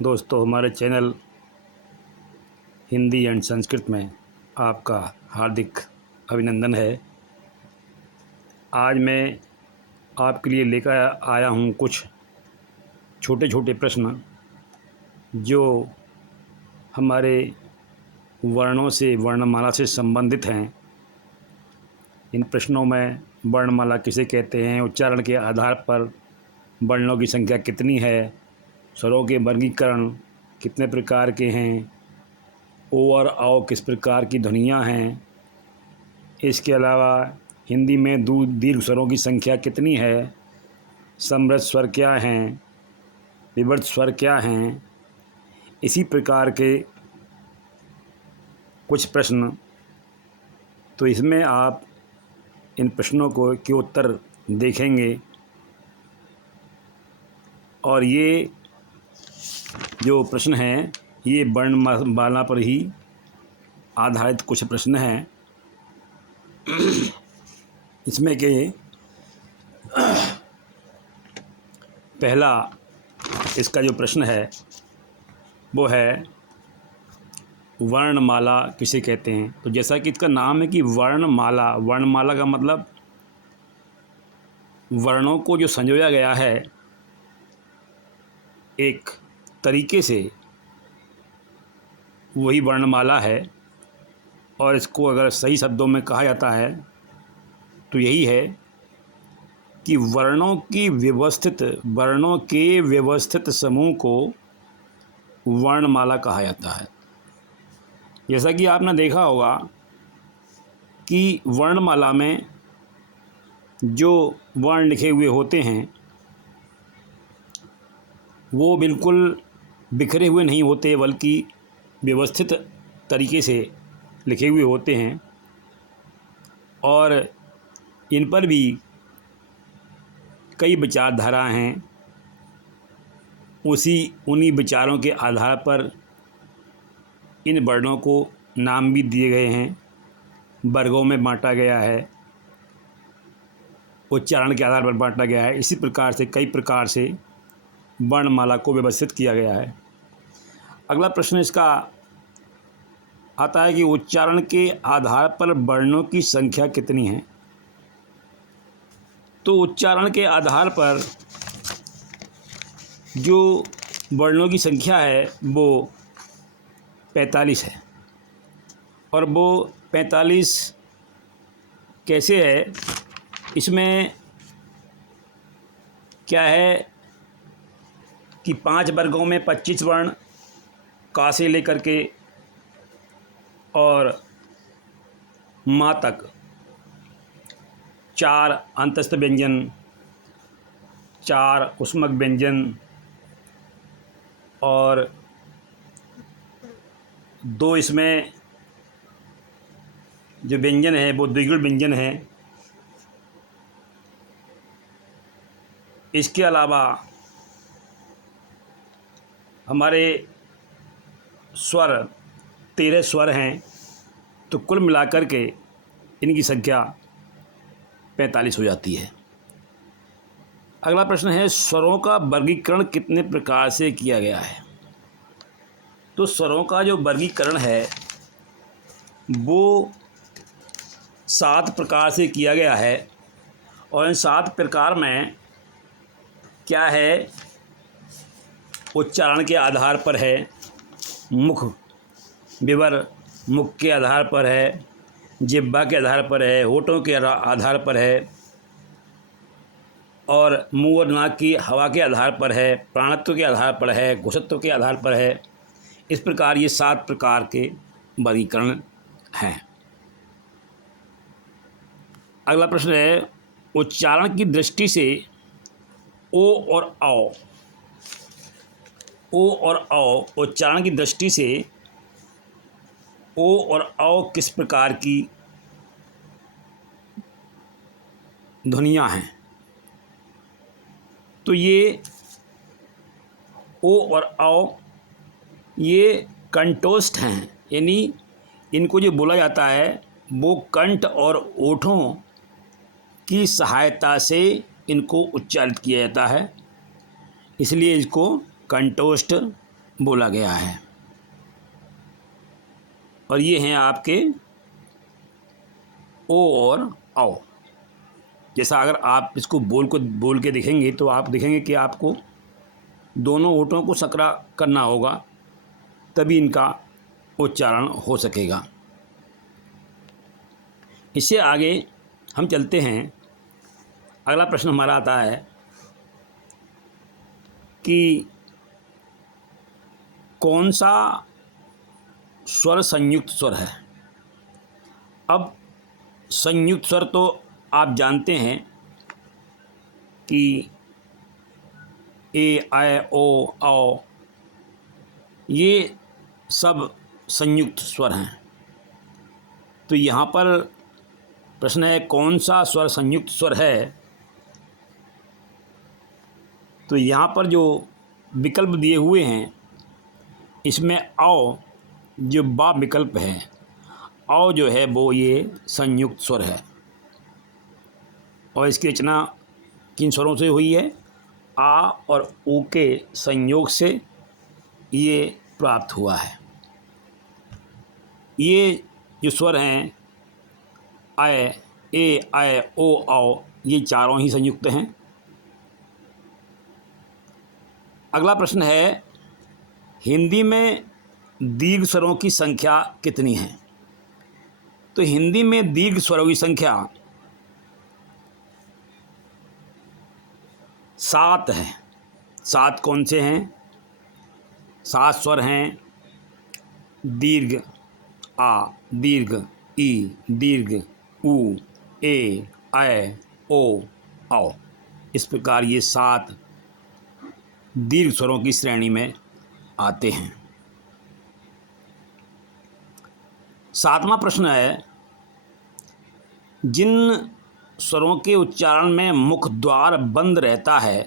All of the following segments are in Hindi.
दोस्तों, हमारे चैनल हिंदी एंड संस्कृत में आपका हार्दिक अभिनंदन है। आज मैं आपके लिए लेकर आया हूँ कुछ छोटे छोटे प्रश्न जो हमारे वर्णों से वर्णमाला से संबंधित हैं। इन प्रश्नों में वर्णमाला किसे कहते हैं, उच्चारण के आधार पर वर्णों की संख्या कितनी है, स्वरों के वर्गीकरण कितने प्रकार के हैं, ओ और आओ किस प्रकार की ध्वनियाँ हैं, इसके अलावा हिंदी में दीर्घ स्वरों की संख्या कितनी है, समृद्ध स्वर क्या हैं, विवर्त स्वर क्या हैं, इसी प्रकार के कुछ प्रश्न। तो इसमें आप इन प्रश्नों के उत्तर देखेंगे और ये जो प्रश्न हैं ये वर्णमाला पर ही आधारित कुछ प्रश्न हैं। इसमें के पहला इसका जो प्रश्न है वो है वर्णमाला किसे कहते हैं। तो जैसा कि इसका नाम है कि वर्णमाला, वर्णमाला का मतलब वर्णों को जो संजोया गया है एक तरीके से, वही वर्णमाला है। और इसको अगर सही शब्दों में कहा जाता है तो यही है कि वर्णों के व्यवस्थित समूह को वर्णमाला कहा जाता है। जैसा कि आपने देखा होगा कि वर्णमाला में जो वर्ण लिखे हुए होते हैं वो बिल्कुल बिखरे हुए नहीं होते, बल्कि व्यवस्थित तरीके से लिखे हुए होते हैं। और इन पर भी कई विचारधाराएं हैं। उन्हीं विचारों के आधार पर इन वर्णों को नाम भी दिए गए हैं, वर्गों में बांटा गया है, उच्चारण के आधार पर बांटा गया है। इसी प्रकार से कई प्रकार से वर्णमाला को व्यवस्थित किया गया है। अगला प्रश्न इसका आता है कि उच्चारण के आधार पर वर्णों की संख्या कितनी है। तो उच्चारण के आधार पर जो वर्णों की संख्या है वो 45 है। और वो 45 कैसे है, इसमें क्या है कि 5 वर्गों में 25 वर्ण का से लेकर के और माँ तक 4 अंतस्थ व्यंजन, 4 उष्मक व्यंजन और 2 इसमें जो व्यंजन है वो द्विगुण व्यंजन है। इसके अलावा हमारे स्वर 13 स्वर हैं। तो कुल मिलाकर के इनकी संख्या 45 हो जाती है। अगला प्रश्न है स्वरों का वर्गीकरण कितने प्रकार से किया गया है। तो स्वरों का जो वर्गीकरण है वो 7 प्रकार से किया गया है। और इन 7 प्रकार में क्या है, उच्चारण के आधार पर है, मुख विवर मुख के आधार पर है, जिह्वा के आधार पर है, होठों के आधार पर है, और मुंह और नाक की हवा के आधार पर है, प्राणत्व के आधार पर है, घोषत्व के आधार पर है। इस प्रकार ये 7 प्रकार के वर्गीकरण हैं। अगला प्रश्न है उच्चारण की दृष्टि से ओ और आओ उच्चारण की दृष्टि से ओ और औ किस प्रकार की ध्वनियाँ हैं। तो ये ओ और औ ये कंठोष्ठ हैं, यानी इनको जो बोला जाता है वो कंठ और ओठों की सहायता से इनको उच्चारित किया जाता है, इसलिए इसको कंठोष्ठ बोला गया है। और ये हैं आपके ओ और औ। जैसा अगर आप इसको बोल के देखेंगे तो आप देखेंगे कि आपको दोनों होठों को सकरा करना होगा, तभी इनका उच्चारण हो सकेगा। इससे आगे हम चलते हैं। अगला प्रश्न हमारा आता है कि कौन सा स्वर संयुक्त स्वर है। अब संयुक्त स्वर तो आप जानते हैं कि ए, ऐ, ओ, औ ये सब संयुक्त स्वर हैं। तो यहाँ पर प्रश्न है कौन सा स्वर संयुक्त स्वर है। तो यहाँ पर जो विकल्प दिए हुए हैं इसमें औ जो बा विकल्प है, औ जो है वो ये संयुक्त स्वर है। और इसकी रचना किन स्वरों से हुई है? आ और ऊ के संयोग से ये प्राप्त हुआ है। ये जो स्वर हैं ऐ, ए, ऐ, ओ, औ, ये चारों ही संयुक्त हैं। अगला प्रश्न है हिंदी में दीर्घ स्वरों की संख्या कितनी है। तो हिंदी में दीर्घ स्वरों की संख्या 7 है। 7 कौन से हैं? 7 स्वर हैं। दीर्घ आ, दीर्घ ई, दीर्घ ऊ, ए, ऐ, ओ, औ। इस प्रकार ये 7 दीर्घ स्वरों की श्रेणी में आते हैं। 7वां प्रश्न है जिन स्वरों के उच्चारण में मुख द्वार बंद रहता है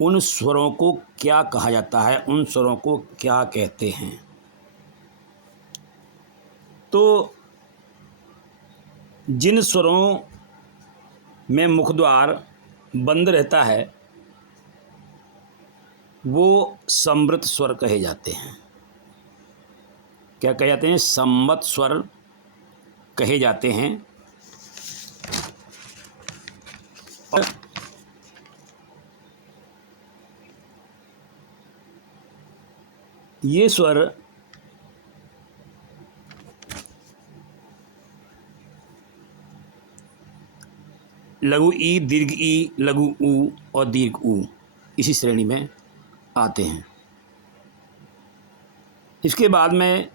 उन स्वरों को क्या कहा जाता है, उन स्वरों को क्या कहते हैं। तो जिन स्वरों में मुख द्वार बंद रहता है वो समृत स्वर कहे जाते हैं। क्या कहे जाते हैं? सम्मत स्वर कहे जाते हैं। और ये स्वर लघु ई, दीर्घ ई, लघु ऊ और दीर्घ ऊ इसी श्रेणी में आते हैं। इसके बाद में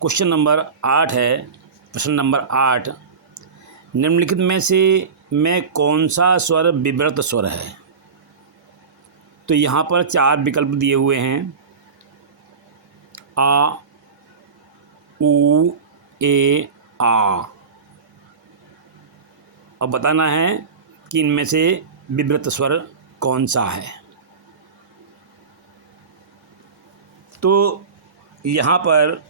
क्वेश्चन नंबर 8 है। प्रश्न नंबर 8, निम्नलिखित में से में कौन सा स्वर विव्रत स्वर है। तो यहाँ पर 4 विकल्प दिए हुए हैं आ, ऊ, ए, आ। अब बताना है कि इनमें से विव्रत स्वर कौन सा है। तो यहाँ पर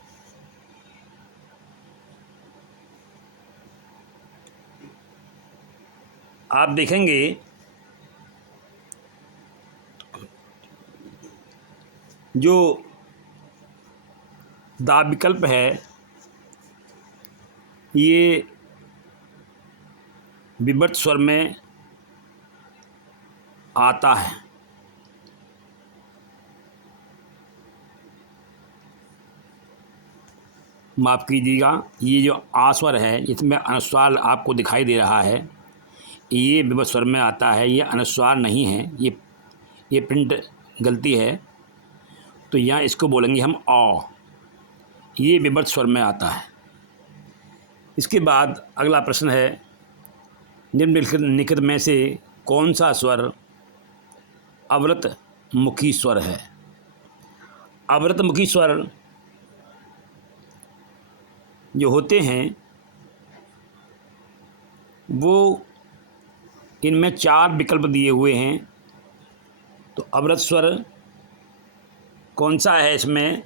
आप देखेंगे जो दा विकल्प है ये विव्रत स्वर में आता है। माफ़ कीजिएगा, ये जो आ स्वर है इसमें अनुस्वार आपको दिखाई दे रहा है, ये विव्रत स्वर में आता है। ये अनुस्वार नहीं है, ये प्रिंट गलती है। तो यहाँ इसको बोलेंगे हम औ। ये विव्रत स्वर में आता है। इसके बाद अगला प्रश्न है निम्नलिखित में से कौन सा स्वर अवृत मुखी स्वर है। अवृत मुखी स्वर जो होते हैं वो इनमें 4 विकल्प दिए हुए हैं। तो अवृत स्वर कौन सा है इसमें?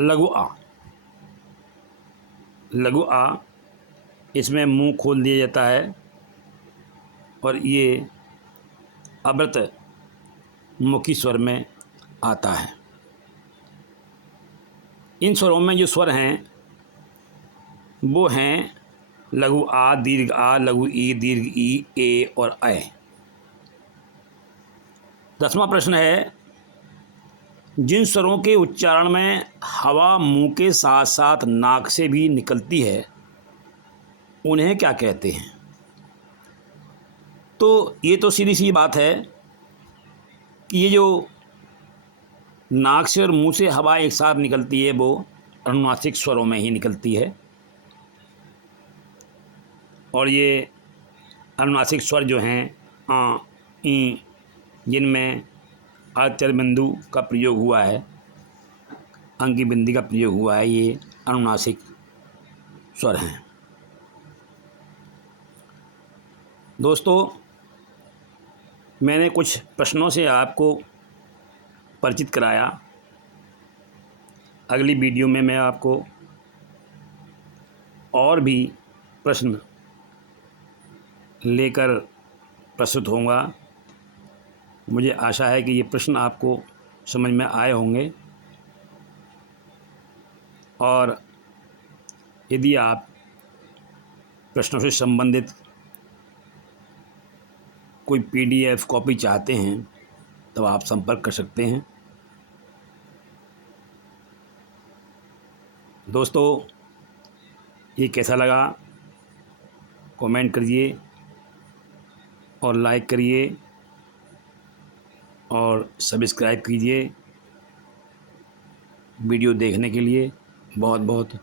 लघु आ। लघु आ, इसमें मुंह खोल दिया जाता है और ये अव्रत मुखी स्वर में आता है। इन स्वरों में जो स्वर हैं वो हैं लघु आ, दीर्घ आ, लघु ई, दीर्घ ई, ए और ऐ। 10वां प्रश्न है, जिन स्वरों के उच्चारण में हवा मुंह के साथ साथ नाक से भी निकलती है उन्हें क्या कहते हैं? तो ये तो सीधी सी बात है कि ये जो नाक से और मुंह से हवा एक साथ निकलती है वो अनुनासिक स्वरों में ही निकलती है। और ये अनुनासिक स्वर जो हैं आ, ई, जिनमें आचर बिंदु का प्रयोग हुआ है, अंकी बिंदी का प्रयोग हुआ है, ये अनुनासिक स्वर हैं। दोस्तों, मैंने कुछ प्रश्नों से आपको परिचित कराया। अगली वीडियो में मैं आपको और भी प्रश्न लेकर प्रस्तुत होऊंगा। मुझे आशा है कि ये प्रश्न आपको समझ में आए होंगे, और यदि आप प्रश्नों से संबंधित कोई PDF कॉपी चाहते हैं तो आप संपर्क कर सकते हैं। दोस्तों, ये कैसा लगा कमेंट करिए और लाइक करिए और सब्सक्राइब कीजिए। वीडियो देखने के लिए बहुत बहुत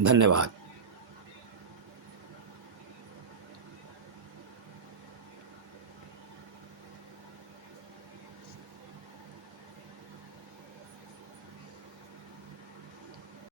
धन्यवाद।